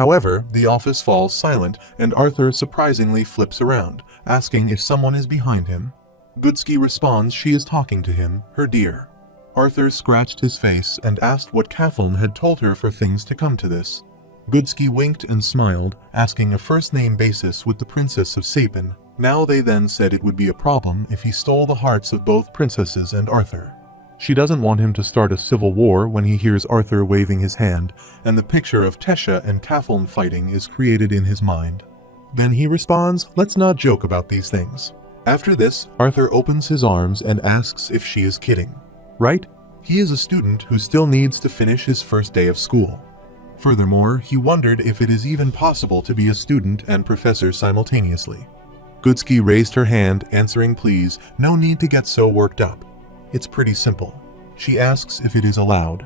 However, the office falls silent and Arthur surprisingly flips around, asking if someone is behind him. Goodsky responds she is talking to him, her dear. Arthur scratched his face and asked what Kathleen had told her for things to come to this. Goodsky winked and smiled, asking a first-name basis with the Princess of Sapin. Now they then said it would be a problem if he stole the hearts of both princesses and Arthur. She doesn't want him to start a civil war when he hears Arthur waving his hand, and the picture of Tesha and Kathleen fighting is created in his mind. Then he responds, let's not joke about these things. After this, Arthur opens his arms and asks if she is kidding. Right? He is a student who still needs to finish his first day of school. Furthermore, he wondered if it is even possible to be a student and professor simultaneously. Goodsky raised her hand, answering please, no need to get so worked up. It's pretty simple. She asks if it is allowed.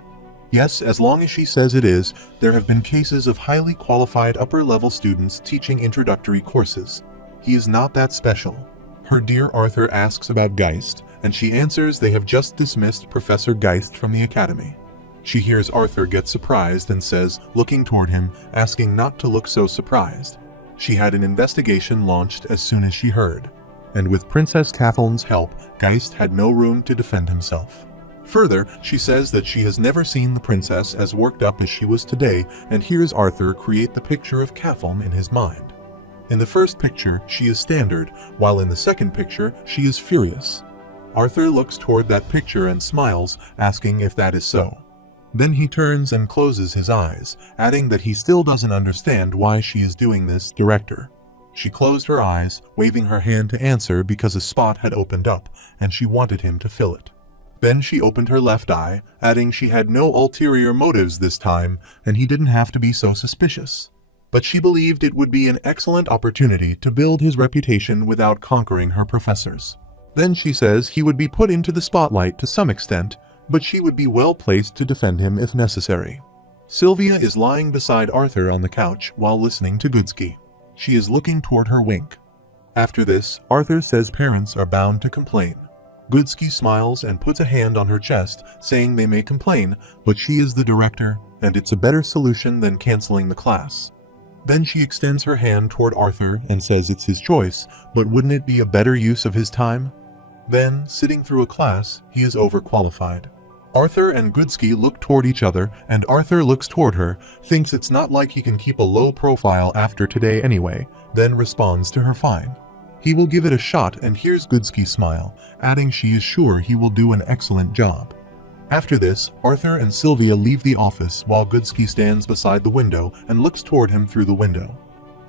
Yes, as long as she says it is. There have been cases of highly qualified upper-level students teaching introductory courses. He is not that special. Her dear Arthur asks about Geist, and she answers they have just dismissed Professor Geist from the academy. She hears Arthur get surprised and says, looking toward him, asking not to look so surprised. She had an investigation launched as soon as she heard, and with Princess Kathleen's help, Geist had no room to defend himself. Further, she says that she has never seen the princess as worked up as she was today, and hears Arthur create the picture of Kathleen in his mind. In the first picture, she is standard, while in the second picture, she is furious. Arthur looks toward that picture and smiles, asking if that is so. Then he turns and closes his eyes, adding that he still doesn't understand why she is doing this, director. She closed her eyes, waving her hand to answer because a spot had opened up, and she wanted him to fill it. Then she opened her left eye, adding she had no ulterior motives this time, and he didn't have to be so suspicious. But she believed it would be an excellent opportunity to build his reputation without conquering her professors. Then she says he would be put into the spotlight to some extent, but she would be well placed to defend him if necessary. Sylvia is lying beside Arthur on the couch while listening to Goodsky. She is looking toward her wink. After this, Arthur says parents are bound to complain. Goodsky smiles and puts a hand on her chest, saying they may complain, but she is the director, and it's a better solution than canceling the class. Then she extends her hand toward Arthur and says it's his choice, but wouldn't it be a better use of his time? Then, sitting through a class, he is overqualified. Arthur and Goodsky look toward each other, and Arthur looks toward her, thinks it's not like he can keep a low profile after today anyway, then responds to her fine. He will give it a shot and hears Goodsky smile, adding she is sure he will do an excellent job. After this, Arthur and Sylvia leave the office while Goodsky stands beside the window and looks toward him through the window.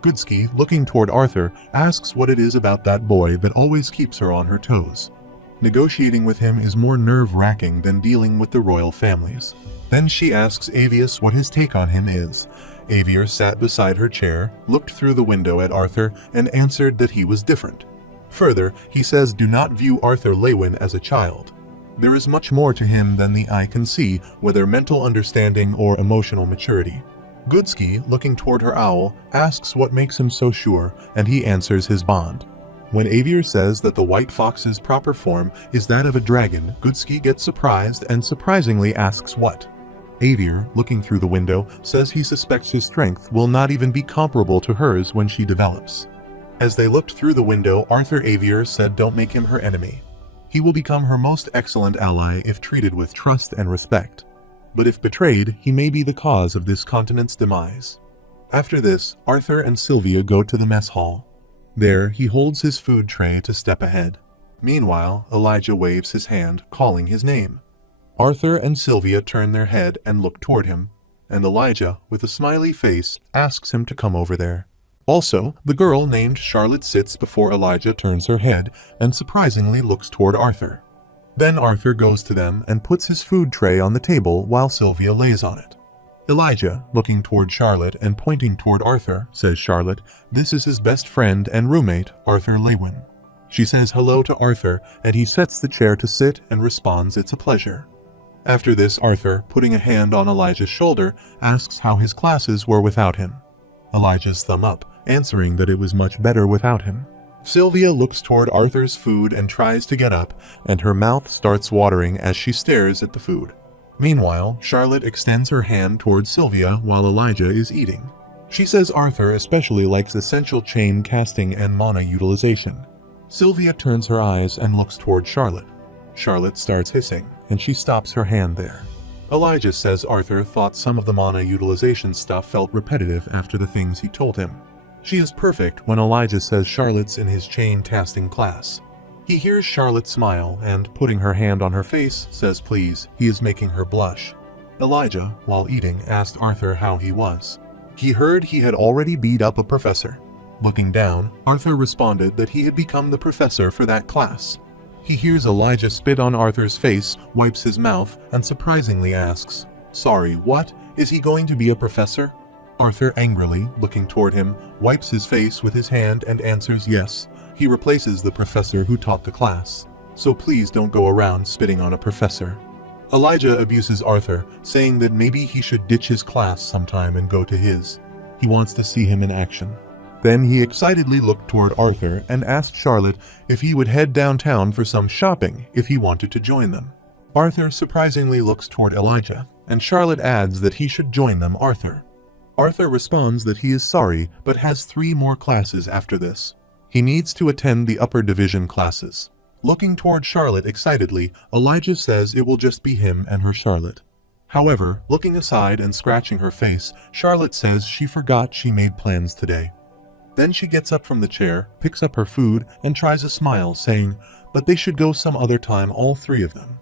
Goodsky, looking toward Arthur, asks what it is about that boy that always keeps her on her toes. Negotiating with him is more nerve-wracking than dealing with the royal families. Then she asks Avius what his take on him is. Avius sat beside her chair, looked through the window at Arthur, and answered that he was different. Further, he says do not view Arthur Lewin as a child. There is much more to him than the eye can see, whether mental understanding or emotional maturity. Goodsky, looking toward her owl, asks what makes him so sure, and he answers his bond. When Avius says that the white fox's proper form is that of a dragon, Goodsky gets surprised and surprisingly asks what. Avius, looking through the window, says he suspects his strength will not even be comparable to hers when she develops. As they looked through the window, Arthur Avius said don't make him her enemy. He will become her most excellent ally if treated with trust and respect. But if betrayed, he may be the cause of this continent's demise. After this, Arthur and Sylvia go to the mess hall. There, he holds his food tray to step ahead. Meanwhile, Elijah waves his hand, calling his name. Arthur and Sylvia turn their head and look toward him, and Elijah, with a smiley face, asks him to come over there. Also, the girl named Charlotte sits before Elijah turns her head and surprisingly looks toward Arthur. Then Arthur goes to them and puts his food tray on the table while Sylvia lays on it. Elijah, looking toward Charlotte and pointing toward Arthur, says Charlotte, this is his best friend and roommate, Arthur Lewin. She says hello to Arthur, and he sets the chair to sit and responds it's a pleasure. After this, Arthur, putting a hand on Elijah's shoulder, asks how his classes were without him. Elijah's thumb up, answering that it was much better without him. Sylvia looks toward Arthur's food and tries to get up, and her mouth starts watering as she stares at the food. Meanwhile, Charlotte extends her hand toward Sylvia while Elijah is eating. She says Arthur especially likes essential chain casting and mana utilization. Sylvia turns her eyes and looks toward Charlotte. Charlotte starts hissing, and she stops her hand there. Elijah says Arthur thought some of the mana utilization stuff felt repetitive after the things he told him. She is perfect when Elijah says Charlotte's in his chain casting class. He hears Charlotte smile and, putting her hand on her face, says please. He is making her blush. Elijah, while eating, asked Arthur how he was. He heard he had already beat up a professor. Looking down, Arthur responded that he had become the professor for that class. He hears Elijah spit on Arthur's face, wipes his mouth, and surprisingly asks, "Sorry, what? Is he going to be a professor?" Arthur angrily, looking toward him, wipes his face with his hand and answers yes. He replaces the professor who taught the class. So please don't go around spitting on a professor. Elijah abuses Arthur, saying that maybe he should ditch his class sometime and go to his. He wants to see him in action. Then he excitedly looked toward Arthur and asked Charlotte if he would head downtown for some shopping if he wanted to join them. Arthur surprisingly looks toward Elijah, and Charlotte adds that he should join them. Arthur responds that he is sorry but has 3 more classes after this. He needs to attend the upper division classes. Looking toward Charlotte excitedly, Elijah says it will just be him and her Charlotte. However, looking aside and scratching her face, Charlotte says she forgot she made plans today. Then she gets up from the chair, picks up her food, and tries a smile, saying, but they should go some other time, all 3 of them.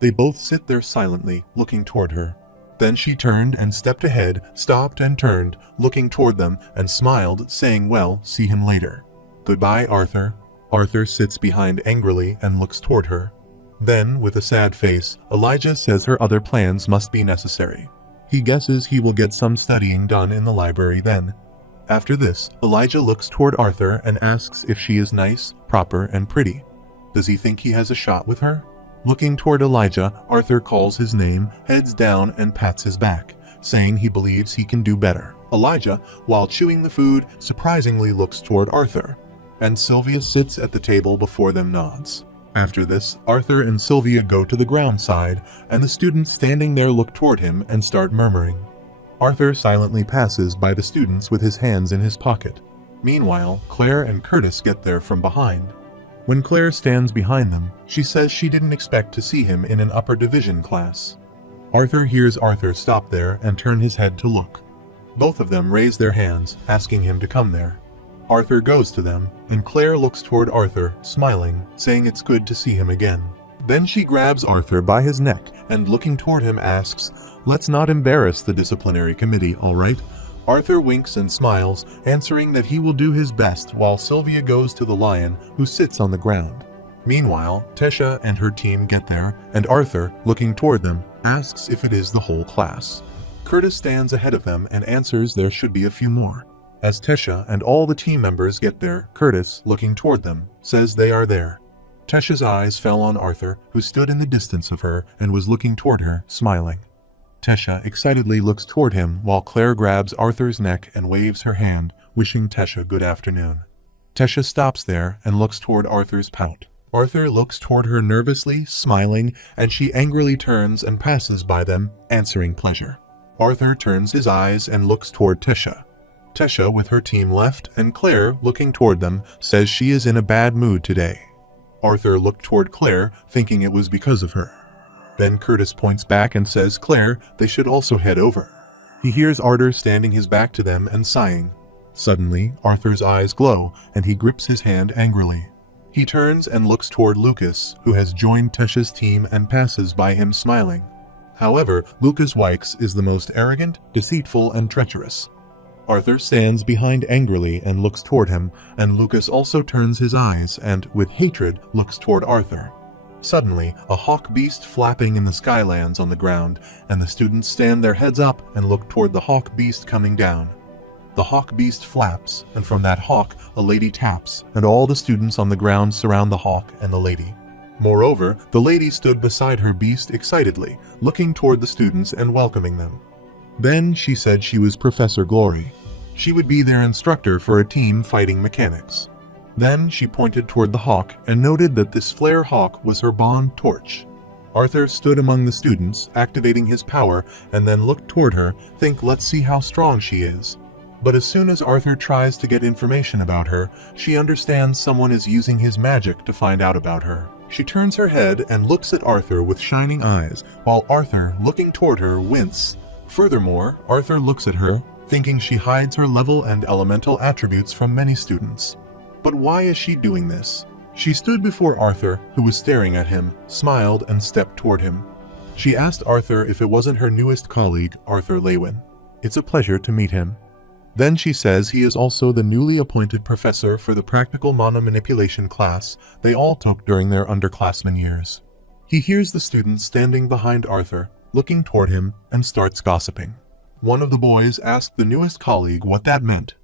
They both sit there silently, looking toward her. Then she turned and stepped ahead, stopped and turned, looking toward them, and smiled, saying, well, see him later. Goodbye, Arthur. Arthur sits behind angrily and looks toward her. Then, with a sad face, Elijah says her other plans must be necessary. He guesses he will get some studying done in the library then. After this, Elijah looks toward Arthur and asks if she is nice, proper, and pretty. Does he think he has a shot with her? Looking toward Elijah, Arthur calls his name, heads down, and pats his back, saying he believes he can do better. Elijah, while chewing the food, surprisingly looks toward Arthur, and Sylvia sits at the table before them nods. After this, Arthur and Sylvia go to the ground side, and the students standing there look toward him and start murmuring. Arthur silently passes by the students with his hands in his pocket. Meanwhile, Claire and Curtis get there from behind. When Claire stands behind them, she says she didn't expect to see him in an upper division class. Arthur hears Arthur stop there and turn his head to look. Both of them raise their hands, asking him to come there. Arthur goes to them, and Claire looks toward Arthur, smiling, saying it's good to see him again. Then she grabs Arthur by his neck and, looking toward him, asks, let's not embarrass the disciplinary committee, all right? Arthur winks and smiles, answering that he will do his best while Sylvia goes to the lion, who sits on the ground. Meanwhile, Tesha and her team get there, and Arthur, looking toward them, asks if it is the whole class. Curtis stands ahead of them and answers there should be a few more. As Tesha and all the team members get there, Curtis, looking toward them, says they are there. Tesha's eyes fell on Arthur, who stood in the distance of her and was looking toward her, smiling. Tesha excitedly looks toward him while Claire grabs Arthur's neck and waves her hand, wishing Tesha good afternoon. Tesha stops there and looks toward Arthur's pout. Arthur looks toward her nervously, smiling, and she angrily turns and passes by them, answering pleasure. Arthur turns his eyes and looks toward Tesha. Tesha, with her team left, and Claire, looking toward them, says she is in a bad mood today. Arthur looked toward Claire, thinking it was because of her. Then Curtis points back and says Claire, they should also head over. He hears Arthur standing his back to them and sighing. Suddenly, Arthur's eyes glow, and he grips his hand angrily. He turns and looks toward Lucas, who has joined Tesha's team and passes by him smiling. However, Lucas Wykes is the most arrogant, deceitful, and treacherous. Arthur stands behind angrily and looks toward him, and Lucas also turns his eyes and, with hatred, looks toward Arthur. Suddenly, a hawk beast flapping in the sky lands on the ground, and the students stand their heads up and look toward the hawk beast coming down. The hawk beast flaps, and from that hawk a lady taps, and all the students on the ground surround the hawk and the lady. Moreover, the lady stood beside her beast excitedly, looking toward the students and welcoming them. Then she said she was Professor Glory. She would be their instructor for a team fighting mechanics. Then she pointed toward the hawk and noted that this flare hawk was her bond torch. Arthur stood among the students, activating his power, and then looked toward her, think let's see how strong she is. But as soon as Arthur tries to get information about her, she understands someone is using his magic to find out about her. She turns her head and looks at Arthur with shining eyes, while Arthur, looking toward her, winces. Furthermore, Arthur looks at her, thinking she hides her level and elemental attributes from many students. But why is she doing this? She stood before Arthur, who was staring at him, smiled, and stepped toward him. She asked Arthur if it wasn't her newest colleague, Arthur Lewin. It's a pleasure to meet him. Then she says he is also the newly appointed professor for the practical mana manipulation class they all took during their underclassmen years. He hears the students standing behind Arthur, looking toward him, and starts gossiping. One of the boys asked the newest colleague what that meant.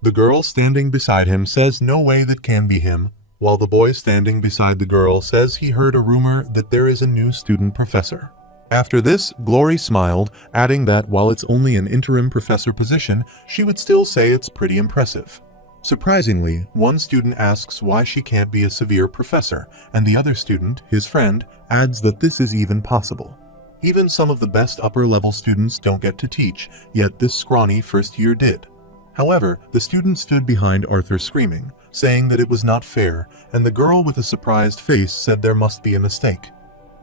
The girl standing beside him says no way that can be him, while the boy standing beside the girl says he heard a rumor that there is a new student professor. After this, Glory smiled, adding that while it's only an interim professor position, she would still say it's pretty impressive. Surprisingly, one student asks why she can't be a severe professor, and the other student, his friend, adds that this is even possible. Even some of the best upper-level students don't get to teach, yet this scrawny first year did. However, the student stood behind Arthur screaming, saying that it was not fair, and the girl with a surprised face said there must be a mistake.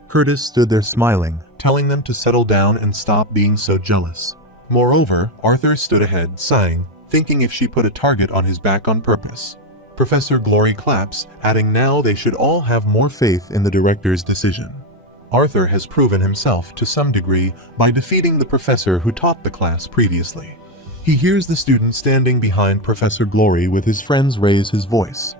Curtis stood there smiling, telling them to settle down and stop being so jealous. Moreover, Arthur stood ahead, sighing, thinking if she put a target on his back on purpose. Professor Glory claps, adding now they should all have more faith in the director's decision. Arthur has proven himself to some degree by defeating the professor who taught the class previously. He hears the student standing behind Professor Glory with his friends raise his voice.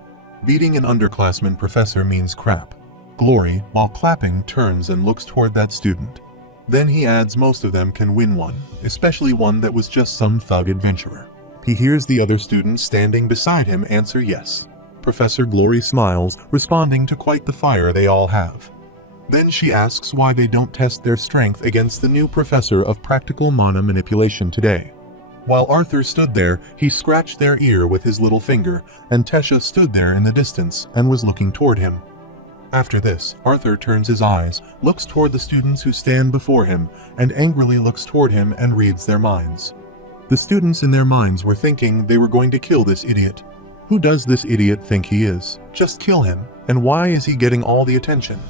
Beating an underclassman professor means crap. Glory, while clapping, turns and looks toward that student. Then he adds most of them can win one, especially one that was just some thug adventurer. He hears the other students standing beside him answer yes. Professor Glory smiles, responding to quite the fire they all have. Then she asks why they don't test their strength against the new professor of practical mana manipulation today. While Arthur stood there, he scratched their ear with his little finger, and Tesha stood there in the distance and was looking toward him. After this, Arthur turns his eyes, looks toward the students who stand before him, and angrily looks toward him and reads their minds. The students in their minds were thinking they were going to kill this idiot. Who does this idiot think he is? Just kill him. And why is he getting all the attention?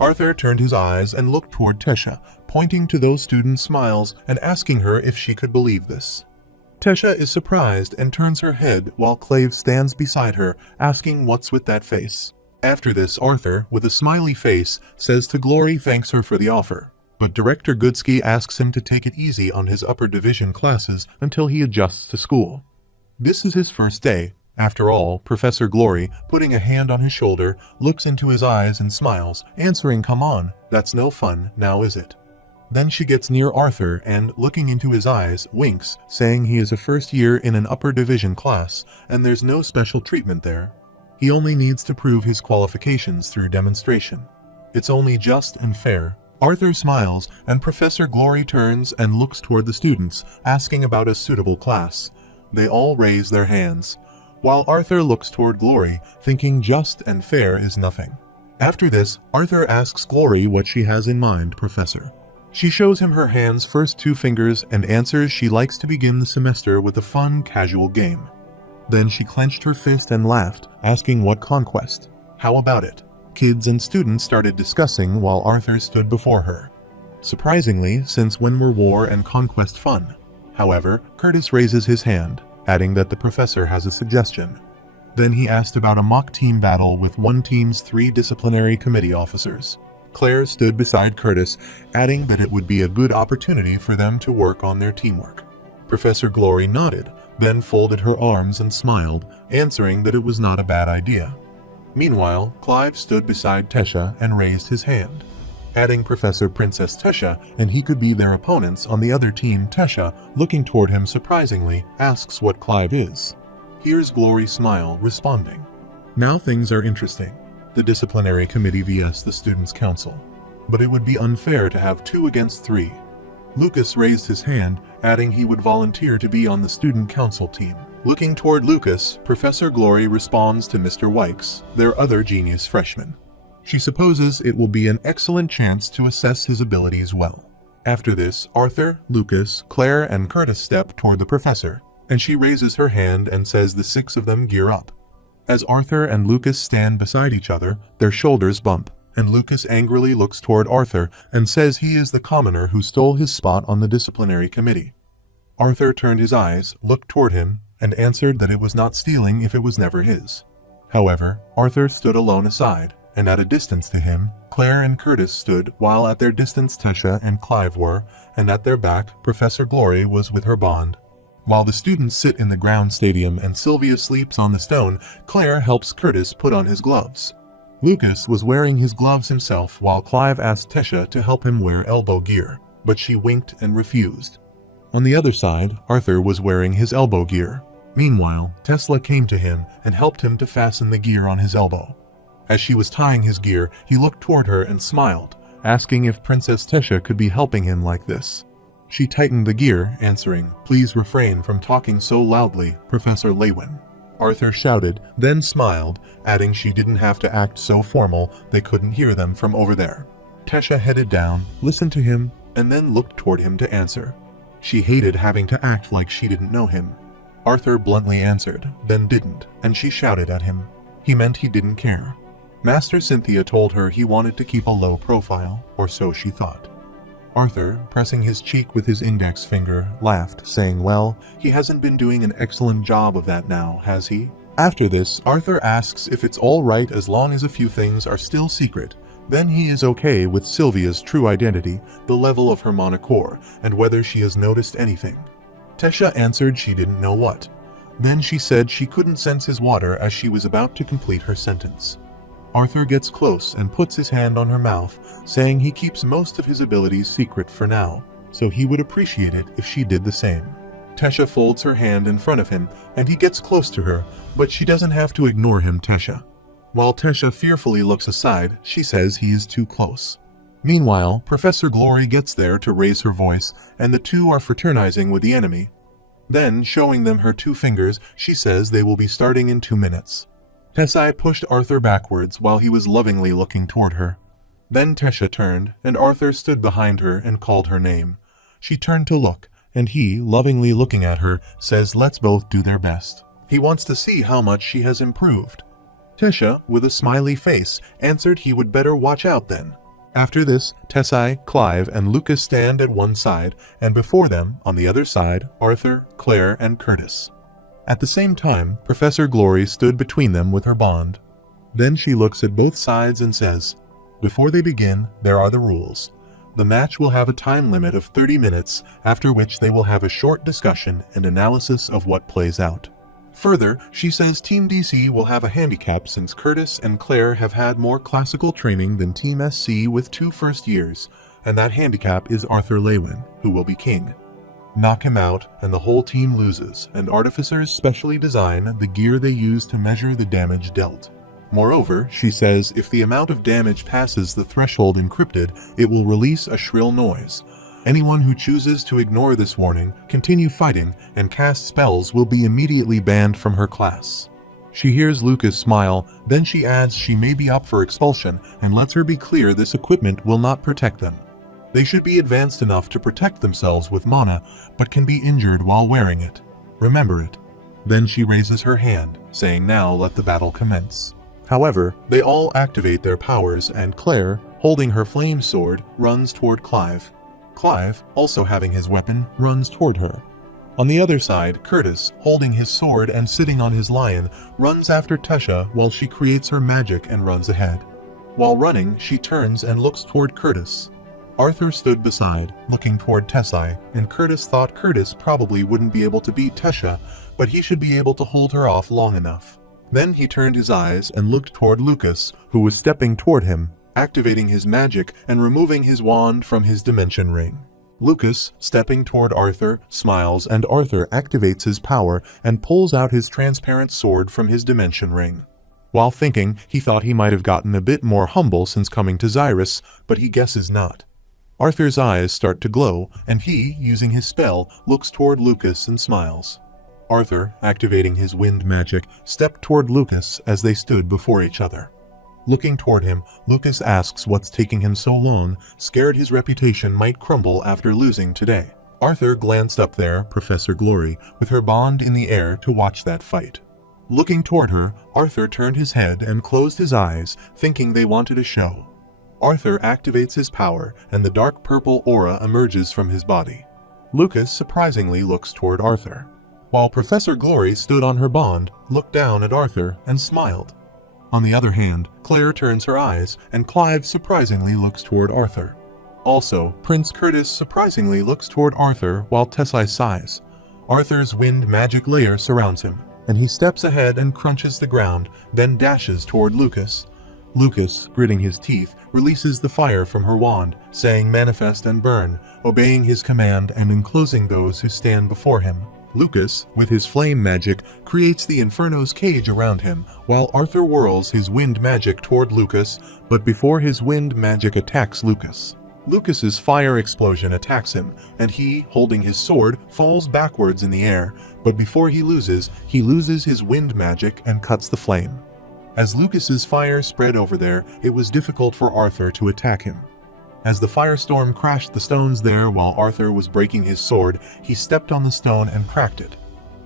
Arthur turned his eyes and looked toward Tesha, pointing to those students' smiles and asking her if she could believe this. Tesha is surprised and turns her head while Clave stands beside her, asking what's with that face. After this, Arthur, with a smiley face, says to Glory thanks her for the offer, but Director Goodsky asks him to take it easy on his upper division classes until he adjusts to school. This is his first day. After all, Professor Glory, putting a hand on his shoulder, looks into his eyes and smiles, answering, "Come on, that's no fun, now is it?" Then she gets near Arthur and, looking into his eyes, winks, saying he is a first year in an upper division class, and there's no special treatment there. He only needs to prove his qualifications through demonstration. It's only just and fair. Arthur smiles, and Professor Glory turns and looks toward the students, asking about a suitable class. They all raise their hands, while Arthur looks toward Glory, thinking just and fair is nothing. After this, Arthur asks Glory what she has in mind, Professor. She shows him her hand's first two fingers and answers she likes to begin the semester with a fun, casual game. Then she clenched her fist and laughed, asking what conquest. How about it? Kids and students started discussing while Arthur stood before her. Surprisingly, since when were war and conquest fun? However, Curtis raises his hand, adding that the professor has a suggestion. Then he asked about a mock team battle with one team's 3 disciplinary committee officers. Claire stood beside Curtis, adding that it would be a good opportunity for them to work on their teamwork. Professor Glory nodded, then folded her arms and smiled, answering that it was not a bad idea. Meanwhile, Clive stood beside Tesha and raised his hand, adding Professor Princess Tesha, and he could be their opponents on the other team. Tesha, looking toward him surprisingly, asks what Clive is. Here's Glory smile, responding. Now things are interesting. The disciplinary committee vs the Students' Council. But it would be unfair to have 2 against 3. Lucas raised his hand, adding he would volunteer to be on the student council team. Looking toward Lucas, Professor Glory responds to Mr. Wykes, their other genius freshman. She supposes it will be an excellent chance to assess his abilities well. After this, Arthur, Lucas, Claire, and Curtis step toward the professor. and she raises her hand and says the six of them gear up. As Arthur and Lucas stand beside each other, their shoulders bump, and Lucas angrily looks toward Arthur and says he is the commoner who stole his spot on the disciplinary committee. Arthur turned his eyes, looked toward him, and answered that it was not stealing if it was never his. However, Arthur stood alone aside, and at a distance to him, Claire and Curtis stood, while at their distance Tesha and Clive were, and at their back, Professor Glory was with her bond. While the students sit in the ground stadium and Sylvia sleeps on the stone, Claire helps Curtis put on his gloves. Lucas was wearing his gloves himself while Clive asked Tesha to help him wear elbow gear, but she winked and refused. On the other side, Arthur was wearing his elbow gear. Meanwhile, Tesla came to him and helped him to fasten the gear on his elbow. As she was tying his gear, he looked toward her and smiled, asking if Princess Tesha could be helping him like this. She tightened the gear, answering, "Please refrain from talking so loudly, Professor Lewin." Arthur shouted, then smiled, adding she didn't have to act so formal they couldn't hear them from over there. Tesha headed down, listened to him, and then looked toward him to answer. She hated having to act like she didn't know him. Arthur bluntly answered, then didn't, and she shouted at him. He meant he didn't care. Master Cynthia told her he wanted to keep a low profile, or so she thought. Arthur, pressing his cheek with his index finger, laughed, saying, "Well, he hasn't been doing an excellent job of that now, has he?" After this, Arthur asks if it's all right as long as a few things are still secret. Then he is okay with Sylvia's true identity, the level of her mana core, and whether she has noticed anything. Tesha answered she didn't know what. Then she said she couldn't sense his water as she was about to complete her sentence. Arthur gets close and puts his hand on her mouth, saying he keeps most of his abilities secret for now, so he would appreciate it if she did the same. Tesha folds her hand in front of him, and he gets close to her, but she doesn't have to ignore him, Tesha. While Tesha fearfully looks aside, she says he is too close. Meanwhile, Professor Glory gets there to raise her voice, and the two are fraternizing with the enemy. Then, showing them her two fingers, she says they will be starting in 2 minutes. Tesai pushed Arthur backwards while he was lovingly looking toward her. Then Tesha turned, and Arthur stood behind her and called her name. She turned to look, and he, lovingly looking at her, says let's both do their best. He wants to see how much she has improved. Tesha, with a smiley face, answered he would better watch out then. After this, Tesai, Clive, and Lucas stand at one side, and before them, on the other side, Arthur, Claire, and Curtis. At the same time, Professor Glory stood between them with her bond. Then she looks at both sides and says, "Before they begin, there are the rules. The match will have a time limit of 30 minutes, after which they will have a short discussion and analysis of what plays out. Further, she says Team DC will have a handicap since Curtis and Claire have had more classical training than Team SC with 2 first years, and that handicap is Arthur Lewin, who will be king. Knock him out, and the whole team loses, and artificers specially design the gear they use to measure the damage dealt. Moreover, she says if the amount of damage passes the threshold encrypted, it will release a shrill noise. Anyone who chooses to ignore this warning, continue fighting, and cast spells will be immediately banned from her class." She hears Lucas smile, then she adds she may be up for expulsion, and lets her be clear this equipment will not protect them. They should be advanced enough to protect themselves with mana, but can be injured while wearing it. Remember it. Then she raises her hand, saying now let the battle commence. However, they all activate their powers and Claire, holding her flame sword, runs toward Clive. Clive, also having his weapon, runs toward her. On the other side, Curtis, holding his sword and sitting on his lion, runs after Tesha while she creates her magic and runs ahead. While running, she turns and looks toward Curtis. Arthur stood beside, looking toward Tesai, and Curtis thought Curtis probably wouldn't be able to beat Tesha, but he should be able to hold her off long enough. Then he turned his eyes and looked toward Lucas, who was stepping toward him, activating his magic and removing his wand from his dimension ring. Lucas, stepping toward Arthur, smiles, and Arthur activates his power and pulls out his transparent sword from his dimension ring. While thinking, he thought he might have gotten a bit more humble since coming to Xyrus, but he guesses not. Arthur's eyes start to glow, and he, using his spell, looks toward Lucas and smiles. Arthur, activating his wind magic, stepped toward Lucas as they stood before each other. Looking toward him, Lucas asks what's taking him so long, scared his reputation might crumble after losing today. Arthur glanced up there, Professor Glory, with her bond in the air to watch that fight. Looking toward her, Arthur turned his head and closed his eyes, thinking they wanted a show. Arthur activates his power, and the dark purple aura emerges from his body. Lucas surprisingly looks toward Arthur, while Professor Glory stood on her bond, looked down at Arthur, and smiled. On the other hand, Claire turns her eyes, and Clive surprisingly looks toward Arthur. Also, Prince Curtis surprisingly looks toward Arthur while Tessai sighs. Arthur's wind magic layer surrounds him, and he steps ahead and crunches the ground, then dashes toward Lucas. Lucas, gritting his teeth, releases the fire from her wand, saying manifest and burn, obeying his command and enclosing those who stand before him. Lucas, with his flame magic, creates the Inferno's cage around him, while Arthur whirls his wind magic toward Lucas, but before his wind magic attacks Lucas. Lucas's fire explosion attacks him, and he, holding his sword, falls backwards in the air, but before he loses his wind magic and cuts the flame. As Lucas's fire spread over there, it was difficult for Arthur to attack him. As the firestorm crashed the stones there while Arthur was breaking his sword, he stepped on the stone and cracked it.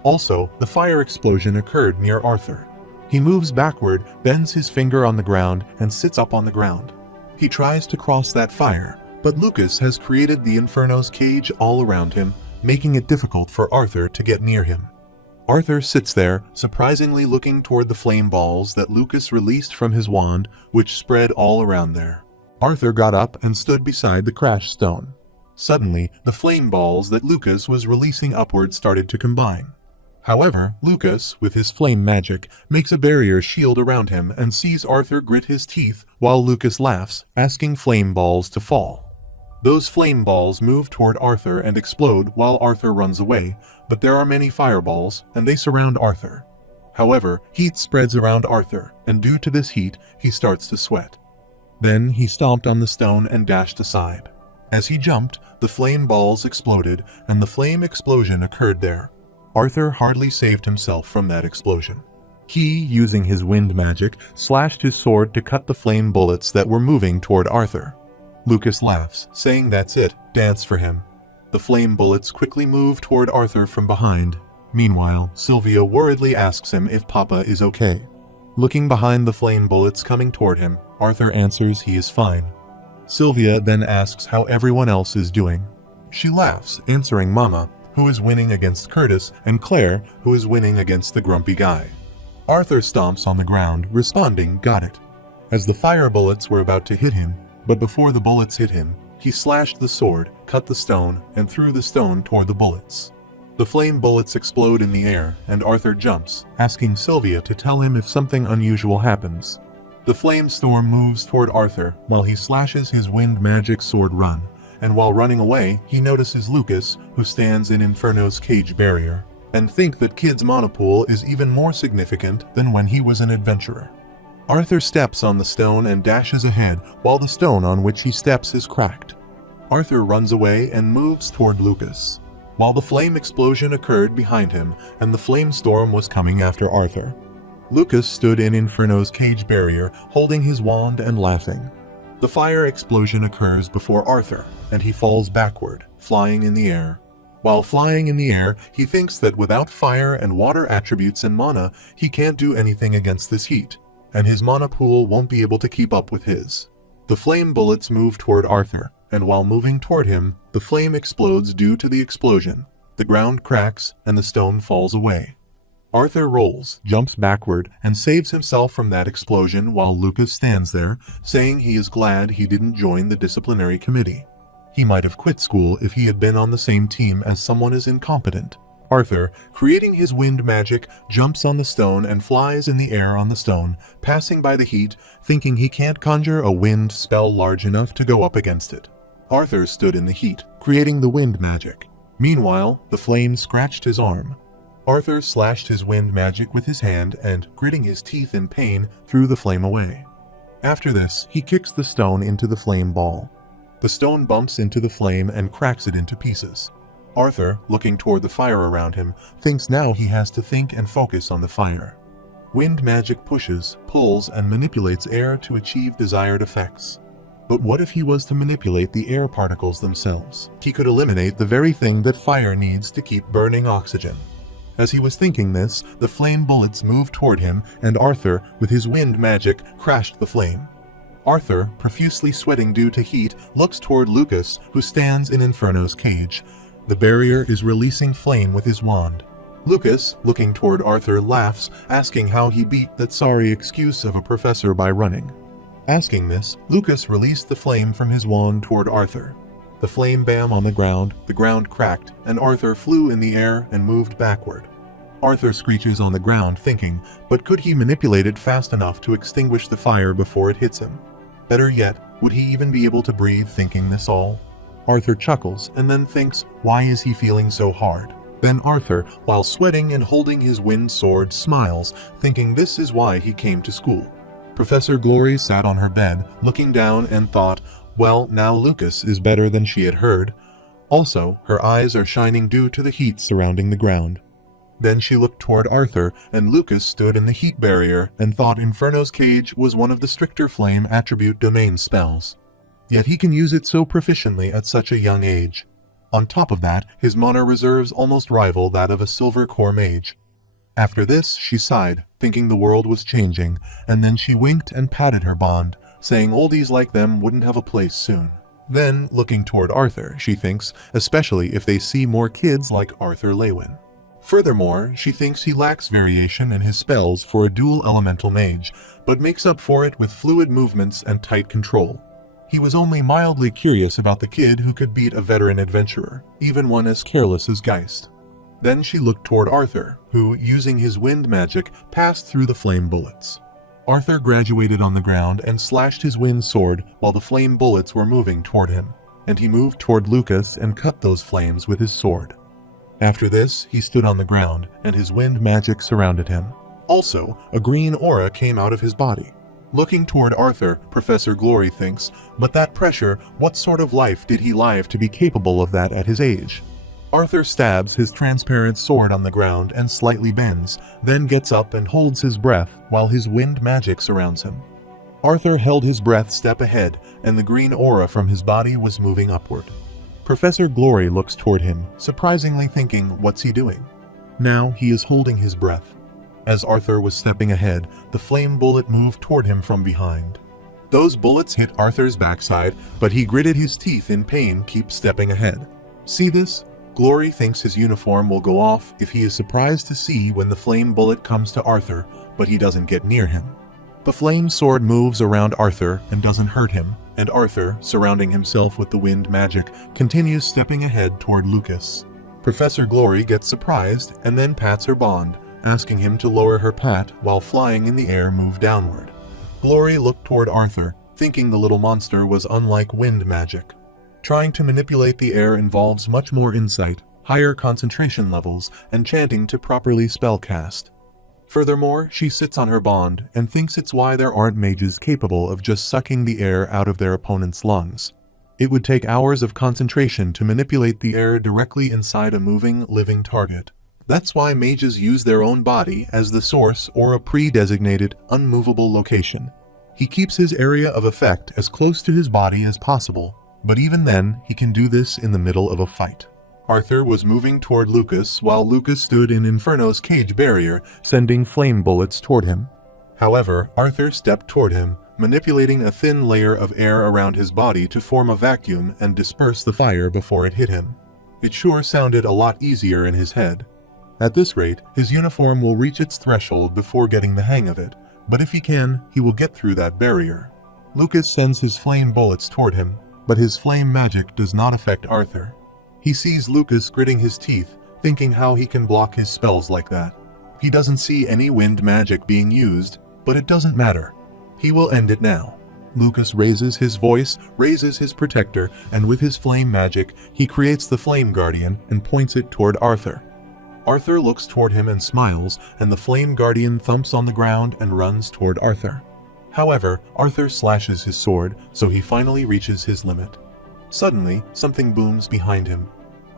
Also, the fire explosion occurred near Arthur. He moves backward, bends his finger on the ground, and sits up on the ground. He tries to cross that fire, but Lucas has created the Inferno's cage all around him, making it difficult for Arthur to get near him. Arthur sits there, surprisingly looking toward the flame balls that Lucas released from his wand, which spread all around there. Arthur got up and stood beside the crash stone. Suddenly, the flame balls that Lucas was releasing upward started to combine. However, Lucas, with his flame magic, makes a barrier shield around him and sees Arthur grit his teeth while Lucas laughs, asking flame balls to fall. Those flame balls move toward Arthur and explode while Arthur runs away, but there are many fireballs, and they surround Arthur. However, heat spreads around Arthur, and due to this heat, he starts to sweat. Then he stomped on the stone and dashed aside. As he jumped, the flame balls exploded, and the flame explosion occurred there. Arthur hardly saved himself from that explosion. He, using his wind magic, slashed his sword to cut the flame bullets that were moving toward Arthur. Lucas laughs, saying that's it, dance for him. The flame bullets quickly move toward Arthur from behind. Meanwhile, Sylvia worriedly asks him if Papa is okay. Looking behind the flame bullets coming toward him, Arthur answers he is fine. Sylvia then asks how everyone else is doing. She laughs, answering Mama, who is winning against Curtis, and Claire, who is winning against the grumpy guy. Arthur stomps on the ground, responding, got it. As the fire bullets were about to hit him, but before the bullets hit him, he slashed the sword, cut the stone, and threw the stone toward the bullets. The flame bullets explode in the air, and Arthur jumps, asking Sylvia to tell him if something unusual happens. The flame storm moves toward Arthur while he slashes his wind magic sword run, and while running away, he notices Lucas, who stands in Inferno's cage barrier, and think that Kid's monopool is even more significant than when he was an adventurer. Arthur steps on the stone and dashes ahead while the stone on which he steps is cracked. Arthur runs away and moves toward Lucas, while the flame explosion occurred behind him and the flame storm was coming after Arthur. Lucas stood in Inferno's cage barrier, holding his wand and laughing. The fire explosion occurs before Arthur, and he falls backward, flying in the air. While flying in the air, he thinks that without fire and water attributes and mana, he can't do anything against this heat, and his mana pool won't be able to keep up with his. The flame bullets move toward Arthur, and while moving toward him, the flame explodes due to the explosion. The ground cracks, and the stone falls away. Arthur rolls, jumps backward, and saves himself from that explosion while Lucas stands there, saying he is glad he didn't join the disciplinary committee. He might have quit school if he had been on the same team as someone as incompetent. Arthur, creating his wind magic, jumps on the stone and flies in the air on the stone, passing by the heat, thinking he can't conjure a wind spell large enough to go up against it. Arthur stood in the heat, creating the wind magic. Meanwhile, the flame scratched his arm. Arthur slashed his wind magic with his hand and, gritting his teeth in pain, threw the flame away. After this, he kicks the stone into the flame ball. The stone bumps into the flame and cracks it into pieces. Arthur, looking toward the fire around him, thinks now he has to think and focus on the fire. Wind magic pushes, pulls, and manipulates air to achieve desired effects. But what if he was to manipulate the air particles themselves? He could eliminate the very thing that fire needs to keep burning oxygen. As he was thinking this, the flame bullets moved toward him, and Arthur, with his wind magic, crashed the flame. Arthur, profusely sweating due to heat, looks toward Lucas, who stands in Inferno's cage. The barrier is releasing flame with his wand. Lucas, looking toward Arthur, laughs, asking how he beat that sorry excuse of a professor by running. Asking this, Lucas released the flame from his wand toward Arthur. The flame bam on the ground cracked, and Arthur flew in the air and moved backward. Arthur screeches on the ground thinking, but could he manipulate it fast enough to extinguish the fire before it hits him? Better yet, would he even be able to breathe thinking this all? Arthur chuckles and then thinks, why is he feeling so hard? Then Arthur, while sweating and holding his wind sword, smiles, thinking this is why he came to school. Professor Glory sat on her bed, looking down and thought, well, now Lucas is better than she had heard. Also, her eyes are shining due to the heat surrounding the ground. Then she looked toward Arthur, and Lucas stood in the heat barrier and thought Inferno's cage was one of the stricter flame attribute domain spells. Yet he can use it so proficiently at such a young age. On top of that, his mana reserves almost rival that of a silver core mage. After this, she sighed, thinking the world was changing, and then she winked and patted her bond, saying oldies like them wouldn't have a place soon. Then, looking toward Arthur, she thinks, especially if they see more kids like Arthur Lewin. Furthermore, she thinks he lacks variation in his spells for a dual elemental mage, but makes up for it with fluid movements and tight control. He was only mildly curious about the kid who could beat a veteran adventurer, even one as careless as Geist. Then she looked toward Arthur, who, using his wind magic, passed through the flame bullets. Arthur graduated on the ground and slashed his wind sword while the flame bullets were moving toward him, and he moved toward Lucas and cut those flames with his sword. After this, he stood on the ground, and his wind magic surrounded him. Also, a green aura came out of his body. Looking toward Arthur, Professor Glory thinks, but that pressure, what sort of life did he live to be capable of that at his age? Arthur stabs his transparent sword on the ground and slightly bends, then gets up and holds his breath while his wind magic surrounds him. Arthur held his breath step ahead, and the green aura from his body was moving upward. Professor Glory looks toward him, surprisingly thinking, what's he doing? Now he is holding his breath. As Arthur was stepping ahead, the flame bullet moved toward him from behind. Those bullets hit Arthur's backside, but he gritted his teeth in pain, keep stepping ahead. See this? Glory thinks his uniform will go off if he is surprised to see when the flame bullet comes to Arthur, but he doesn't get near him. The flame sword moves around Arthur and doesn't hurt him, and Arthur, surrounding himself with the wind magic, continues stepping ahead toward Lucas. Professor Glory gets surprised and then pats her bond, asking him to lower her pat while flying in the air move downward. Glory looked toward Arthur, thinking the little monster was unlike wind magic. Trying to manipulate the air involves much more insight, higher concentration levels, and chanting to properly spellcast. Furthermore, she sits on her bond and thinks it's why there aren't mages capable of just sucking the air out of their opponent's lungs. It would take hours of concentration to manipulate the air directly inside a moving, living target. That's why mages use their own body as the source or a pre-designated, unmovable location. He keeps his area of effect as close to his body as possible, but even then, he can do this in the middle of a fight. Arthur was moving toward Lucas while Lucas stood in Inferno's cage barrier, sending flame bullets toward him. However, Arthur stepped toward him, manipulating a thin layer of air around his body to form a vacuum and disperse the fire before it hit him. It sure sounded a lot easier in his head. At this rate, his uniform will reach its threshold before getting the hang of it, but if he can, he will get through that barrier. Lucas sends his flame bullets toward him, but his flame magic does not affect Arthur. He sees Lucas gritting his teeth, thinking how he can block his spells like that. He doesn't see any wind magic being used, but it doesn't matter. He will end it now. Lucas raises his voice, raises his protector, and with his flame magic, he creates the Flame Guardian and points it toward Arthur. Arthur looks toward him and smiles, and the Flame Guardian thumps on the ground and runs toward Arthur. However, Arthur slashes his sword, so he finally reaches his limit. Suddenly, something booms behind him.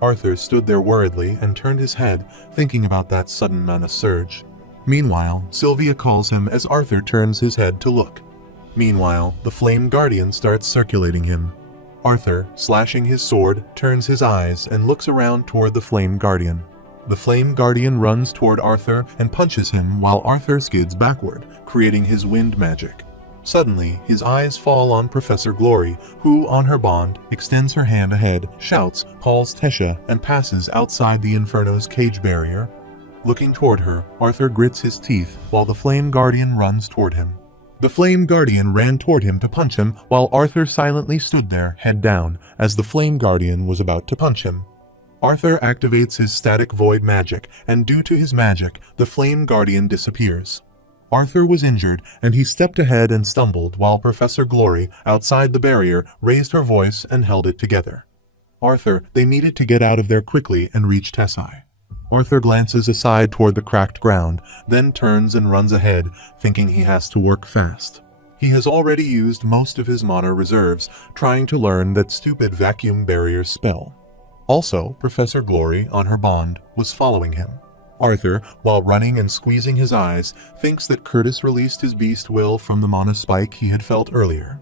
Arthur stood there worriedly and turned his head, thinking about that sudden mana surge. Meanwhile, Sylvia calls him as Arthur turns his head to look. Meanwhile, the Flame Guardian starts circulating him. Arthur, slashing his sword, turns his eyes and looks around toward the Flame Guardian. The Flame Guardian runs toward Arthur and punches him while Arthur skids backward, creating his wind magic. Suddenly, his eyes fall on Professor Glory, who, on her bond, extends her hand ahead, shouts, calls Tesha, and passes outside the Inferno's cage barrier. Looking toward her, Arthur grits his teeth while the Flame Guardian runs toward him. The Flame Guardian ran toward him to punch him while Arthur silently stood there, head down, as the Flame Guardian was about to punch him. Arthur activates his static void magic, and due to his magic, the Flame Guardian disappears. Arthur was injured, and he stepped ahead and stumbled while Professor Glory, outside the barrier, raised her voice and held it together. Arthur, they needed to get out of there quickly and reach Tessai. Arthur glances aside toward the cracked ground, then turns and runs ahead, thinking he has to work fast. He has already used most of his mana reserves, trying to learn that stupid vacuum barrier spell. Also, Professor Glory, on her bond, was following him. Arthur, while running and squeezing his eyes, thinks that Curtis released his beast will from the mana spike he had felt earlier.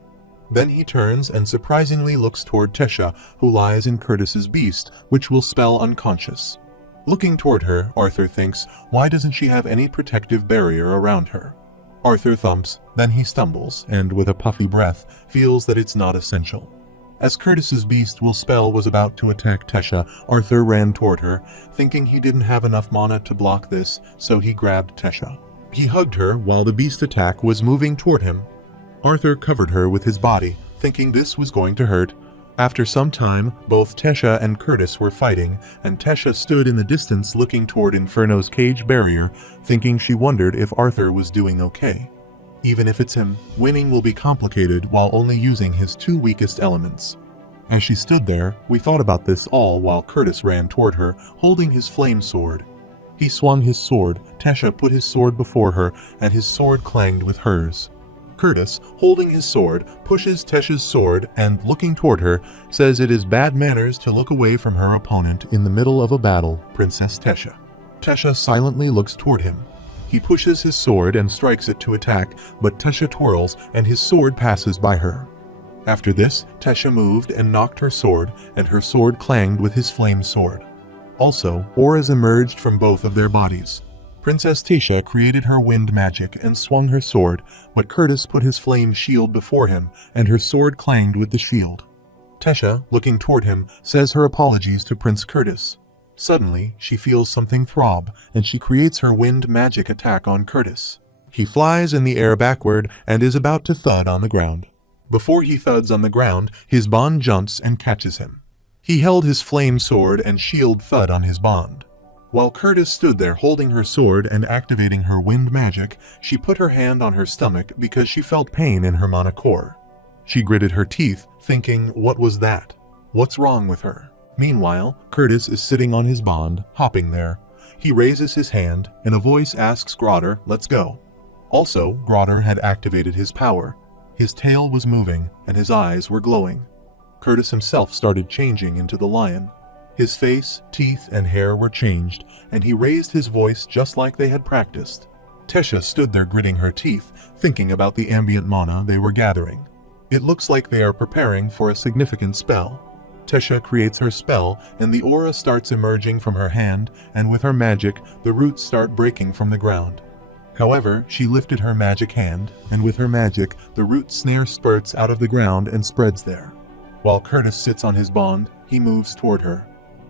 Then he turns and surprisingly looks toward Tesha, who lies in Curtis's beast, which will spell unconscious. Looking toward her, Arthur thinks, why doesn't she have any protective barrier around her? Arthur thumps, then he stumbles, and with a puffy breath, feels that it's not essential. As Curtis's beast will spell was about to attack Tesha, Arthur ran toward her, thinking he didn't have enough mana to block this, so he grabbed Tesha. He hugged her while the beast attack was moving toward him. Arthur covered her with his body, thinking this was going to hurt. After some time, both Tesha and Curtis were fighting, and Tesha stood in the distance looking toward Inferno's cage barrier, thinking she wondered if Arthur was doing okay. Even if it's him, winning will be complicated while only using his two weakest elements. As she stood there, we thought about this all while Curtis ran toward her, holding his flame sword. He swung his sword, Tesha put his sword before her, and his sword clanged with hers. Curtis, holding his sword, pushes Tesha's sword and, looking toward her, says it is bad manners to look away from her opponent in the middle of a battle, Princess Tesha. Tesha silently looks toward him. He pushes his sword and strikes it to attack, but Tesha twirls and his sword passes by her. After this, Tesha moved and knocked her sword, and her sword clanged with his flame sword. Also, auras emerged from both of their bodies. Princess Tesha created her wind magic and swung her sword, but Curtis put his flame shield before him, and her sword clanged with the shield. Tesha, looking toward him, says her apologies to Prince Curtis. Suddenly, she feels something throb, and she creates her wind magic attack on Curtis. He flies in the air backward and is about to thud on the ground. Before he thuds on the ground, his bond jumps and catches him. He held his flame sword and shield thud on his bond. While Curtis stood there holding her sword and activating her wind magic, she put her hand on her stomach because she felt pain in her mana core. She gritted her teeth, thinking, what was that? What's wrong with her? Meanwhile, Curtis is sitting on his bond, hopping there. He raises his hand, and a voice asks Grotter, let's go. Also, Grotter had activated his power. His tail was moving, and his eyes were glowing. Curtis himself started changing into the lion. His face, teeth, and hair were changed, and he raised his voice just like they had practiced. Tesha stood there gritting her teeth, thinking about the ambient mana they were gathering. It looks like they are preparing for a significant spell. Tesha creates her spell, and the aura starts emerging from her hand, and with her magic, the roots start breaking from the ground. However, she lifted her magic hand, and with her magic, the root snare spurts out of the ground and spreads there. While Curtis sits on his bond, he moves toward her.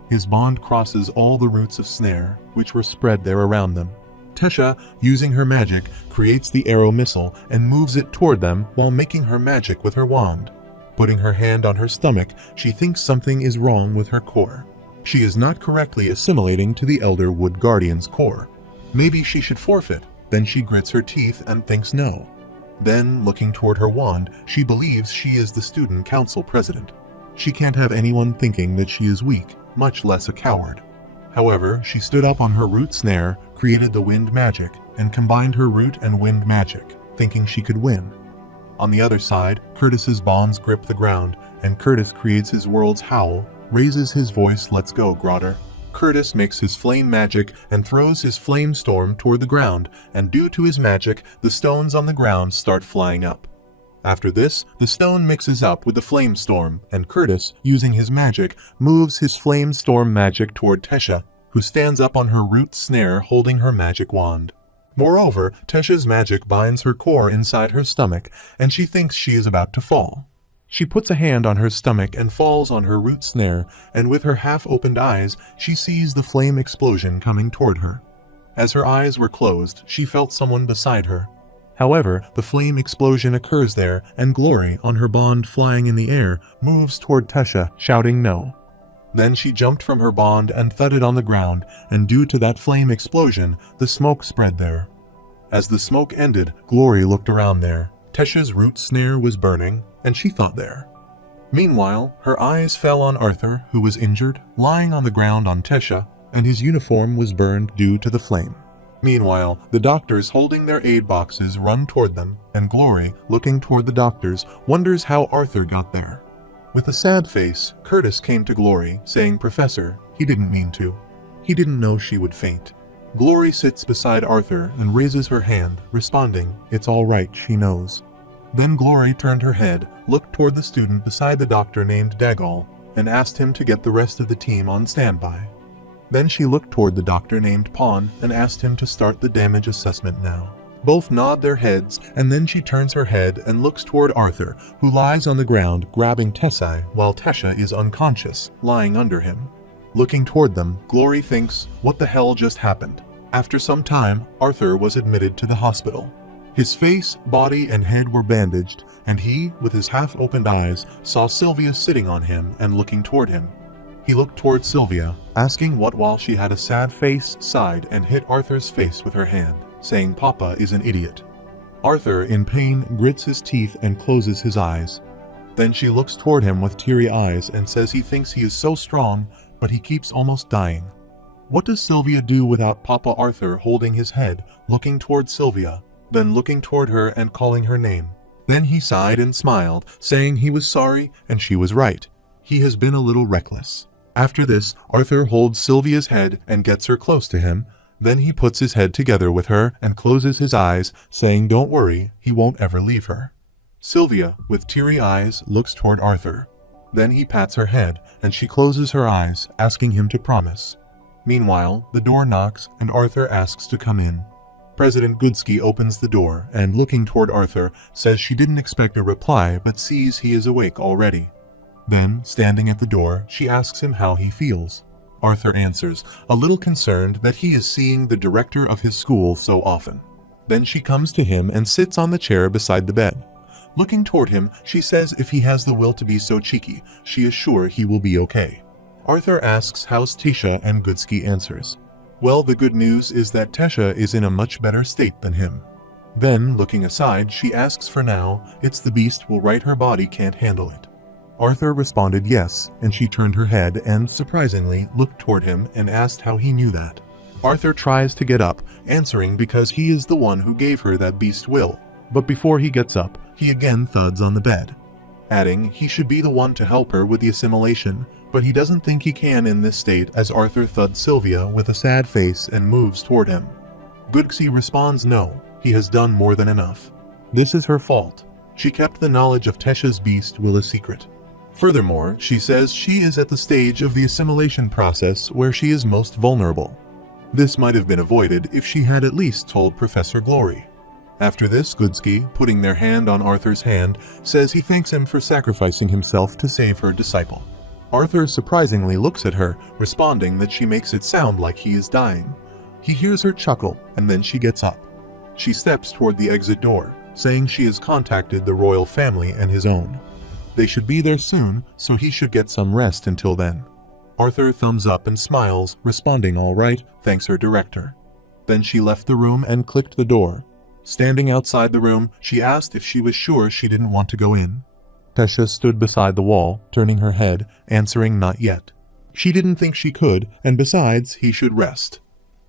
His bond crosses all the roots of snare, which were spread there around them. Tesha, using her magic, creates the arrow missile and moves it toward them while making her magic with her wand. Putting her hand on her stomach, she thinks something is wrong with her core. She is not correctly assimilating to the Elder Wood Guardian's core. Maybe she should forfeit. Then she grits her teeth and thinks no. Then, looking toward her wand, she believes she is the student council president. She can't have anyone thinking that she is weak, much less a coward. However, she stood up on her root snare, created the wind magic, and combined her root and wind magic, thinking she could win. On the other side, Curtis's bonds grip the ground, and Curtis creates his world's howl, raises his voice, let's go, Grotter. Curtis makes his flame magic and throws his flame storm toward the ground, and due to his magic, the stones on the ground start flying up. After this, the stone mixes up with the flame storm, and Curtis, using his magic, moves his flame storm magic toward Tesha, who stands up on her root snare holding her magic wand. Moreover, Tesha's magic binds her core inside her stomach, and she thinks she is about to fall. She puts a hand on her stomach and falls on her root snare, and with her half-opened eyes, she sees the flame explosion coming toward her. As her eyes were closed, she felt someone beside her. However, the flame explosion occurs there, and Glory, on her bond flying in the air, moves toward Tesha, shouting no. Then she jumped from her bond and thudded on the ground, and due to that flame explosion, the smoke spread there. As the smoke ended, Glory looked around there. Tesha's root snare was burning, and she thought there. Meanwhile, her eyes fell on Arthur, who was injured, lying on the ground on Tesha, and his uniform was burned due to the flame. Meanwhile, the doctors holding their aid boxes run toward them, and Glory, looking toward the doctors, wonders how Arthur got there. With a sad face, Curtis came to Glory, saying, "Professor, he didn't mean to. He didn't know she would faint." Glory sits beside Arthur and raises her hand, responding, "It's all right, she knows." Then Glory turned her head, looked toward the student beside the doctor named Dagal, and asked him to get the rest of the team on standby. Then she looked toward the doctor named Pawn and asked him to start the damage assessment now. Both nod their heads, and then she turns her head and looks toward Arthur, who lies on the ground grabbing Tesai, while Tesha is unconscious, lying under him. Looking toward them, Glory thinks, what the hell just happened? After some time, Arthur was admitted to the hospital. His face, body, and head were bandaged, and he, with his half-opened eyes, saw Sylvia sitting on him and looking toward him. He looked toward Sylvia, asking what while she had a sad face, sighed and hit Arthur's face with her hand, saying Papa is an idiot. Arthur, in pain, grits his teeth and closes his eyes. Then she looks toward him with teary eyes and says he thinks he is so strong, but he keeps almost dying. What does Sylvia do without Papa Arthur holding his head, looking toward Sylvia, then looking toward her and calling her name? Then he sighed and smiled, saying he was sorry and she was right. He has been a little reckless. After this, Arthur holds Sylvia's head and gets her close to him. Then he puts his head together with her and closes his eyes, saying don't worry, he won't ever leave her. Sylvia, with teary eyes, looks toward Arthur. Then he pats her head, and she closes her eyes, asking him to promise. Meanwhile, the door knocks, and Arthur asks to come in. President Goodsky opens the door, and looking toward Arthur, says she didn't expect a reply but sees he is awake already. Then, standing at the door, she asks him how he feels. Arthur answers, a little concerned that he is seeing the director of his school so often. Then she comes to him and sits on the chair beside the bed. Looking toward him, she says if he has the will to be so cheeky, she is sure he will be okay. Arthur asks how's Tisha, and Goodsky answers, well, the good news is that Tesha is in a much better state than him. Then, looking aside, she asks for now, it's the beast will right her body can't handle it. Arthur responded yes, and she turned her head and, surprisingly, looked toward him and asked how he knew that. Arthur tries to get up, answering because he is the one who gave her that beast will. But before he gets up, he again thuds on the bed, adding he should be the one to help her with the assimilation, but he doesn't think he can in this state as Arthur thuds Sylvia with a sad face and moves toward him. Goodsky responds no, he has done more than enough. This is her fault. She kept the knowledge of Tesha's beast will a secret. Furthermore, she says she is at the stage of the assimilation process where she is most vulnerable. This might have been avoided if she had at least told Professor Glory. After this, Goodsky, putting their hand on Arthur's hand, says he thanks him for sacrificing himself to save her disciple. Arthur surprisingly looks at her, responding that she makes it sound like he is dying. He hears her chuckle, and then she gets up. She steps toward the exit door, saying she has contacted the royal family and his own. They should be there soon, so he should get some rest until then. Arthur thumbs up and smiles, responding all right, thanks her director. Then she left the room and clicked the door. Standing outside the room, she asked if she was sure she didn't want to go in. Tesha stood beside the wall, turning her head, answering not yet. She didn't think she could, and besides, he should rest.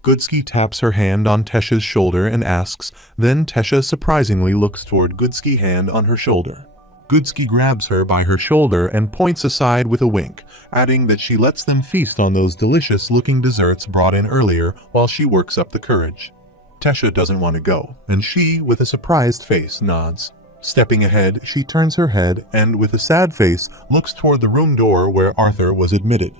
Goodsky taps her hand on Tesha's shoulder and asks, then Tesha surprisingly looks toward Goodsky's hand on her shoulder. Goodsky grabs her by her shoulder and points aside with a wink, adding that she lets them feast on those delicious-looking desserts brought in earlier while she works up the courage. Tesha doesn't want to go, and she, with a surprised face, nods. Stepping ahead, she turns her head and, with a sad face, looks toward the room door where Arthur was admitted.